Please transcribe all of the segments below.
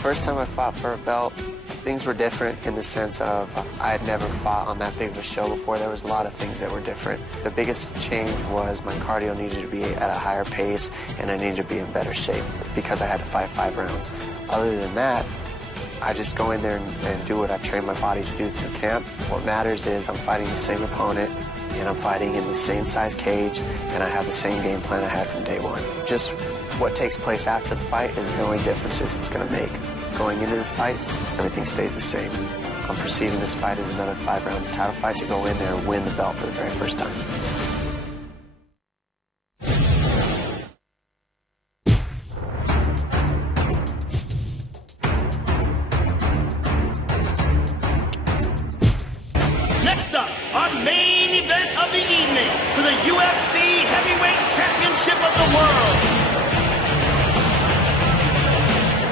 first time I fought for a belt, things were different in the sense of I had never fought on that big of a show before. There was a lot of things that were different. The biggest change was my cardio needed to be at a higher pace and I needed to be in better shape because I had to fight 5 rounds. Other than that, I just go in there and do what I've trained my body to do through camp. What matters is I'm fighting the same opponent and I'm fighting in the same size cage and I have the same game plan I had from day one. Just what takes place after the fight is the only differences it's going to make. Going into this fight, everything stays the same. I'm perceiving this fight as another 5-round title fight to go in there and win the belt for the very first time. Next up, our main event of the evening for the UFC Heavyweight Championship of the World.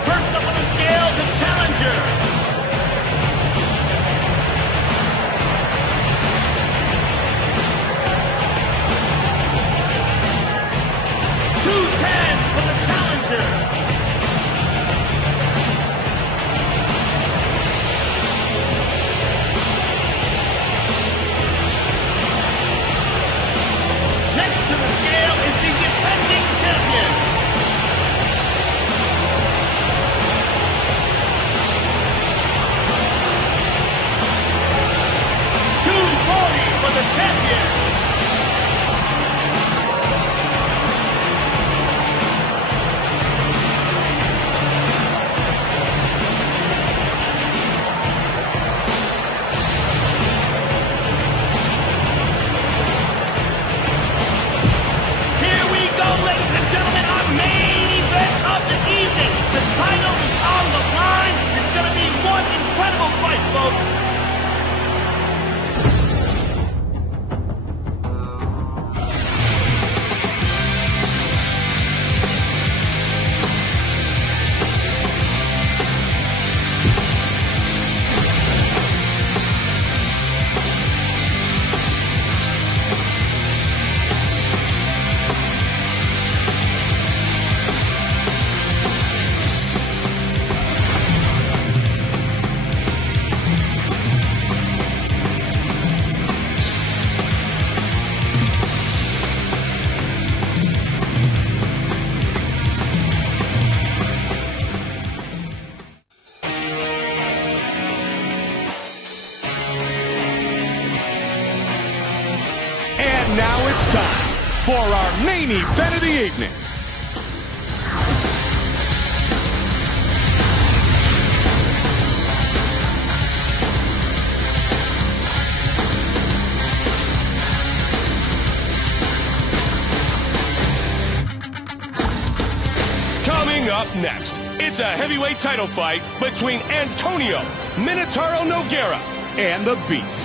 First up on the scale, the challenger. For the challenger. Next to the scale is the defending champion. $240 for the champion. Now it's time for our main event of the evening. Coming up next, it's a heavyweight title fight between Antonio Minotauro Nogueira and the Beast.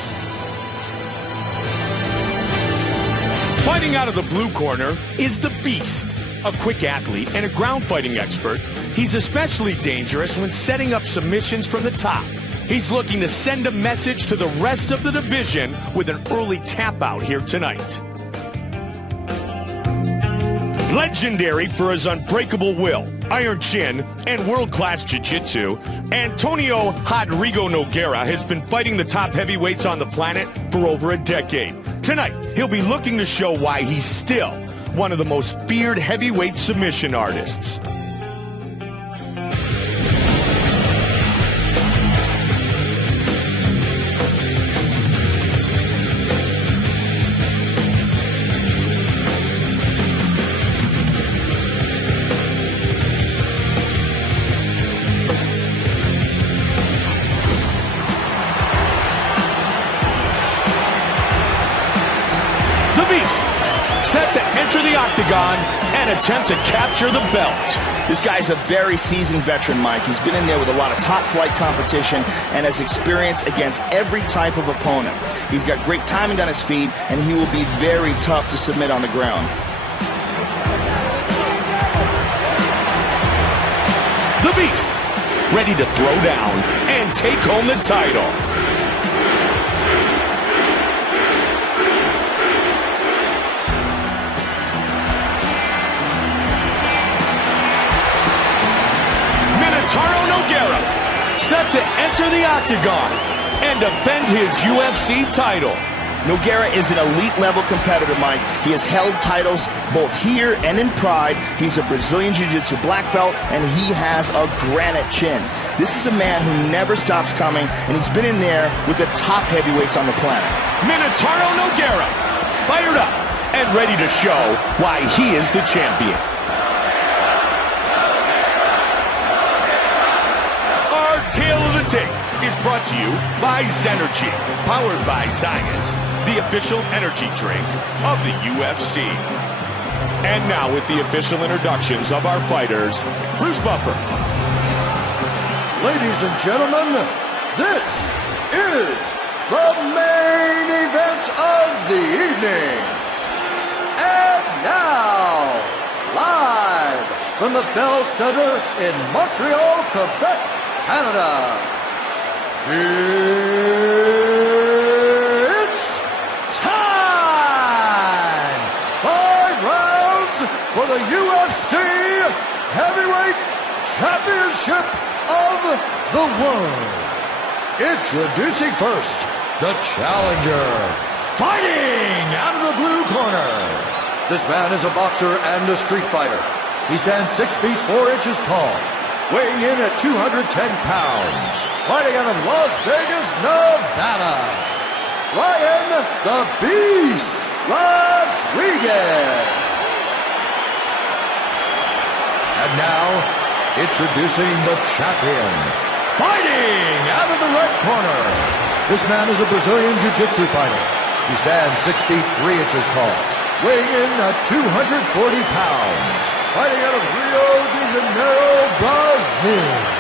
Fighting out of the blue corner is the Beast, a quick athlete and a ground fighting expert. He's especially dangerous when setting up submissions from the top. He's looking to send a message to the rest of the division with an early tap out here tonight. Legendary for his unbreakable will, iron chin, and world-class jiu-jitsu, Antonio Rodrigo Nogueira has been fighting the top heavyweights on the planet for over a decade. Tonight, he'll be looking to show why he's still one of the most feared heavyweight submission artists. Set to enter the octagon and attempt to capture the belt. This guy's a very seasoned veteran, Mike. He's been in there with a lot of top-flight competition and has experience against every type of opponent. He's got great timing on his feet, and he will be very tough to submit on the ground. The Beast, ready to throw down and take home the title. Minotauro Nogueira to enter the octagon and defend his UFC title. Nogueira is an elite-level competitor, Mike. He has held titles both here and in Pride. He's a Brazilian Jiu-Jitsu black belt, and he has a granite chin. This is a man who never stops coming, and he's been in there with the top heavyweights on the planet. Minotauro Nogueira, fired up and ready to show why he is the champion. Our tale of the tape is brought to you by Zenergy, powered by Zions, the official energy drink of the UFC. And now with the official introductions of our fighters, Bruce Buffer. Ladies and gentlemen, this is the main event of the evening. And now, live from the Bell Center in Montreal, Quebec, Canada, it's time! 5 rounds for the UFC Heavyweight Championship of the World. Introducing first, the challenger, fighting out of the blue corner. This man is a boxer and a street fighter. He stands 6 feet 4 inches tall, weighing in at 210 pounds. Fighting out of Las Vegas, Nevada, Ryan the Beast Rodriguez. And now, introducing the champion, fighting out of the red corner. This man is a Brazilian Jiu-Jitsu fighter. He stands 6 feet 3 inches tall, weighing in at 240 pounds. Fighting out of Rio de Janeiro, Brazil.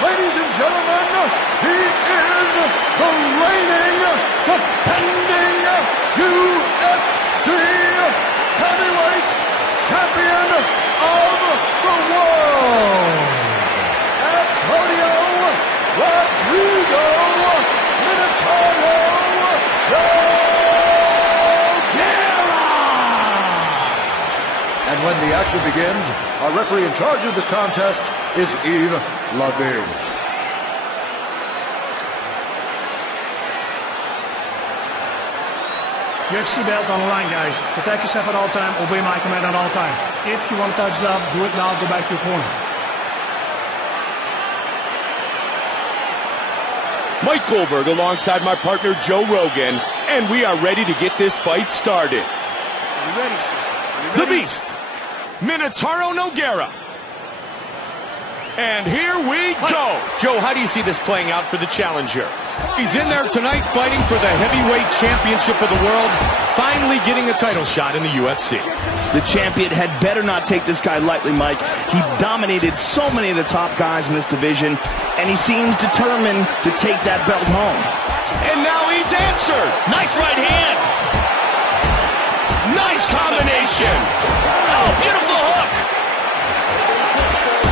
Ladies and gentlemen, he is the reigning, defending UFC Heavyweight Champion of the World, Antonio Rodrigo Minotauro Nogueira. And when the action begins, our referee in charge of this contest is Yves Lavigne. UFC belt on the line, guys. Protect yourself at all time. Obey my command at all time. If you want to touch love, do it now. Go back to your corner. Mike Goldberg alongside my partner Joe Rogan, and we are ready to get this fight started. Are you ready, sir? The Beast, Minotauro Nogueira. And here we go. Joe, how do you see this playing out for the challenger? He's in there tonight fighting for the heavyweight championship of the world, finally getting a title shot in the UFC. The champion had better not take this guy lightly, Mike. He dominated so many of the top guys in this division, and he seems determined to take that belt home. And now he's answered. Nice right hand. Nice combination. Oh, beautiful hook.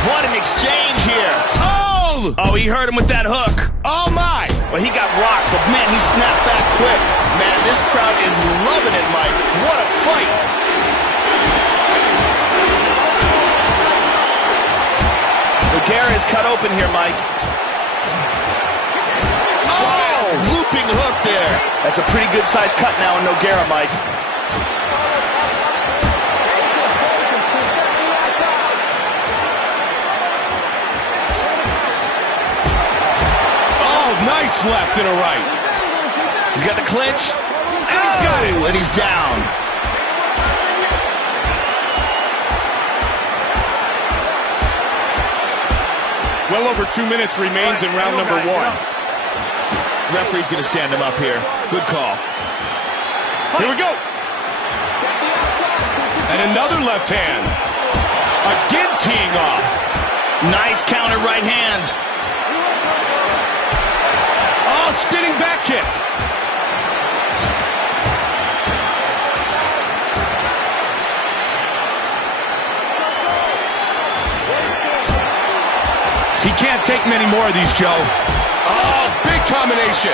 What an exchange here. Oh, he hurt him with that hook. Oh, my. Well, he got rocked, but, man, he snapped back quick. Man, this crowd is loving it, Mike. What a fight. Nogueira is cut open here, Mike. Oh, looping hook there. That's a pretty good-sized cut now in Nogueira, Mike. Nice left and a right. He's got the clinch. And he's got it. And he's down. Well over 2 minutes remains in round number 1. Referee's going to stand him up here. Good call. Here we go. And another left hand. Again teeing off. Nice counter right hand. Oh, spinning back kick. He can't take many more of these, Joe. Oh, big combination.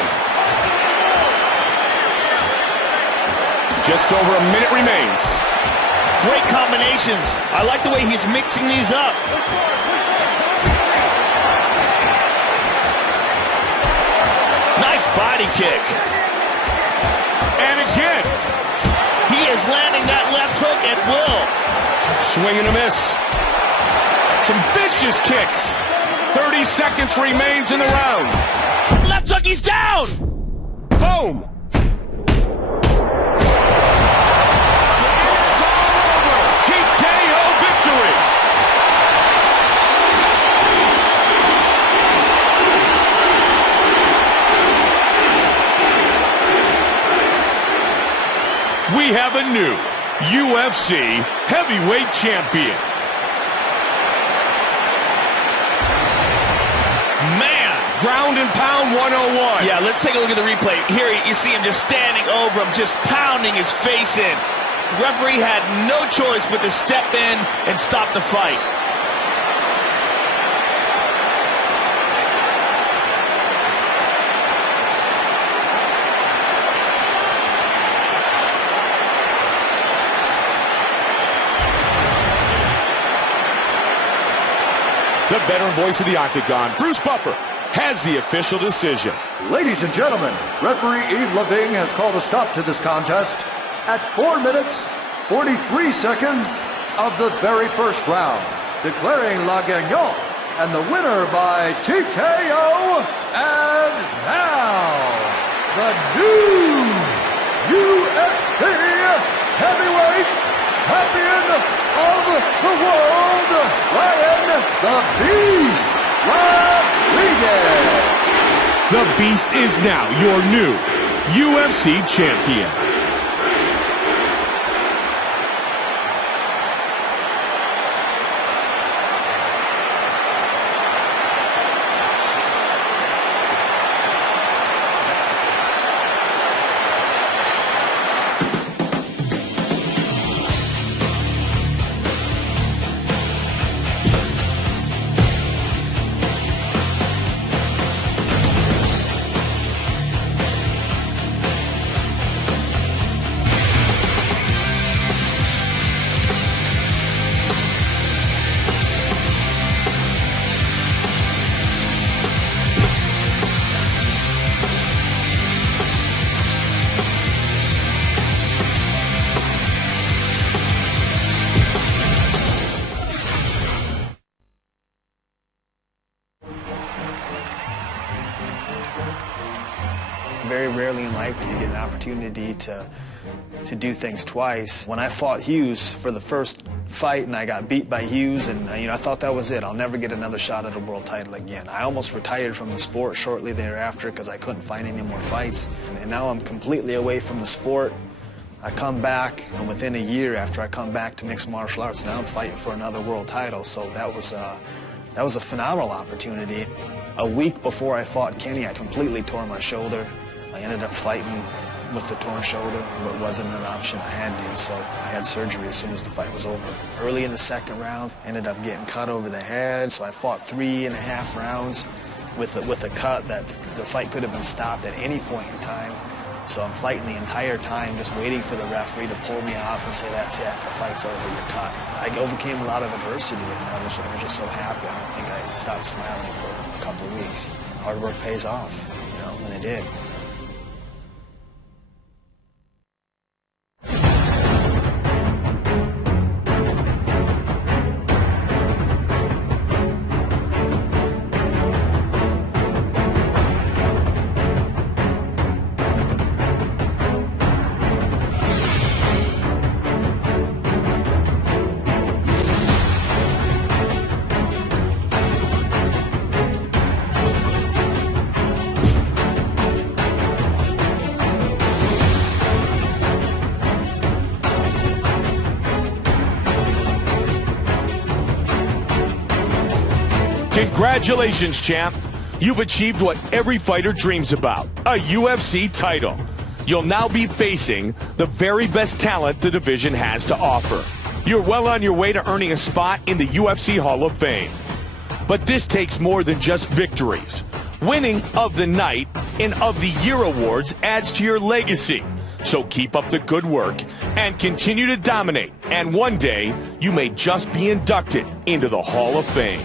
Just over a minute remains. Great combinations. I like the way he's mixing these up. body kick. And again. He is landing that left hook at will. Swing and a miss. Some vicious kicks. 30 seconds remains in the round. Left hook, he's down! Boom! It's all over. TKO victory. We have a new UFC heavyweight champion. Man! Ground and pound 101. Yeah, let's take a look at the replay. Here you see him just standing over him, just pounding his face in. Referee had no choice but to step in and stop the fight. The veteran voice of the Octagon, Bruce Buffer, has the official decision. Ladies and gentlemen, referee Yves Lavigne has called a stop to this contest at 4 minutes, 43 seconds of the very first round, declaring La Gagnante and the winner by TKO. And now, the new UFC heavyweight champion of the world, Ryan the Beast Rodriguez. The Beast is now your new UFC champion. Very rarely in life do you get an opportunity to do things twice. When I fought Hughes for the first fight and I got beat by Hughes, and I thought that was it. I'll never get another shot at a world title again. I almost retired from the sport shortly thereafter because I couldn't find any more fights. And now I'm completely away from the sport. I come back, and within a year after I come back to mixed martial arts, now I'm fighting for another world title. So that was a phenomenal opportunity. A week before I fought Kenny, I completely tore my shoulder. I ended up fighting with the torn shoulder, but it wasn't an option I had to, so I had surgery as soon as the fight was over. Early in the second round, ended up getting cut over the head, so I fought 3.5 rounds with a cut that the fight could have been stopped at any point in time. So I'm fighting the entire time, just waiting for the referee to pull me off and say, that's it, the fight's over, you're cut. I overcame a lot of adversity, and I was just so happy. I don't think I stopped smiling for a couple of weeks. Hard work pays off, and it did. Congratulations, champ. You've achieved what every fighter dreams about, a UFC title. You'll now be facing the very best talent the division has to offer. You're well on your way to earning a spot in the UFC Hall of Fame. But this takes more than just victories. Winning of the night and of the year awards adds to your legacy. So keep up the good work and continue to dominate. And one day, you may just be inducted into the Hall of Fame.